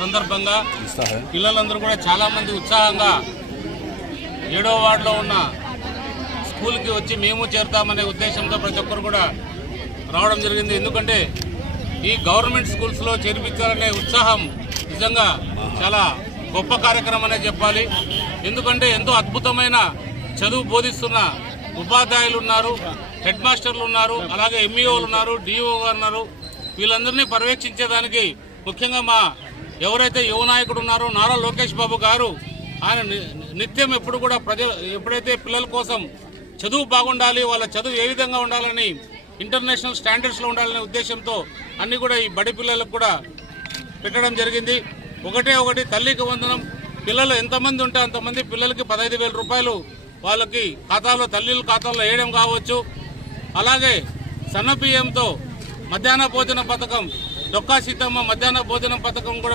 సందర్భంగా పిల్లలందరూ కూడా చాలామంది ఉత్సాహంగా 7వ వార్డులో ఉన్న స్కూల్కి వచ్చి మేము చేరుతామనే ఉద్దేశంతో ప్రతి ఒక్కరు కూడా రావడం జరిగింది. ఎందుకంటే ఈ గవర్నమెంట్ స్కూల్స్లో చేర్పించాలనే ఉత్సాహం నిజంగా చాలా గొప్ప కార్యక్రమం అనే చెప్పాలి. ఎందుకంటే ఎంతో అద్భుతమైన చదువు బోధిస్తున్న ఉపాధ్యాయులు ఉన్నారు, హెడ్ మాస్టర్లు ఉన్నారు, అలాగే ఎంఈఓలు ఉన్నారు, డిఓ ఉన్నారు. వీళ్ళందరినీ పర్యవేక్షించేదానికి ముఖ్యంగా మా ఎవరైతే యువ నాయకుడు ఉన్నారో నారా లోకేష్ బాబు గారు, ఆయన నిత్యం ఎప్పుడు కూడా ఎప్పుడైతే పిల్లల కోసం చదువు బాగుండాలి, వాళ్ళ చదువు ఏ విధంగా ఉండాలని ఇంటర్నేషనల్ స్టాండర్డ్స్లో ఉండాలనే ఉద్దేశంతో అన్నీ కూడా ఈ బడి పిల్లలకు కూడా పెట్టడం జరిగింది. ఒకటి తల్లికి వందనం. పిల్లలు ఎంతమంది ఉంటే అంతమంది పిల్లలకి 15,000 రూపాయలు వాళ్ళకి ఖాతాలో తల్లిల ఖాతాలో వేయడం కావచ్చు. అలాగే సన్న బియ్యంతో మధ్యాహ్న భోజన పథకం, డొక్కా సీతమ్మ మధ్యాహ్న భోజనం పథకం కూడా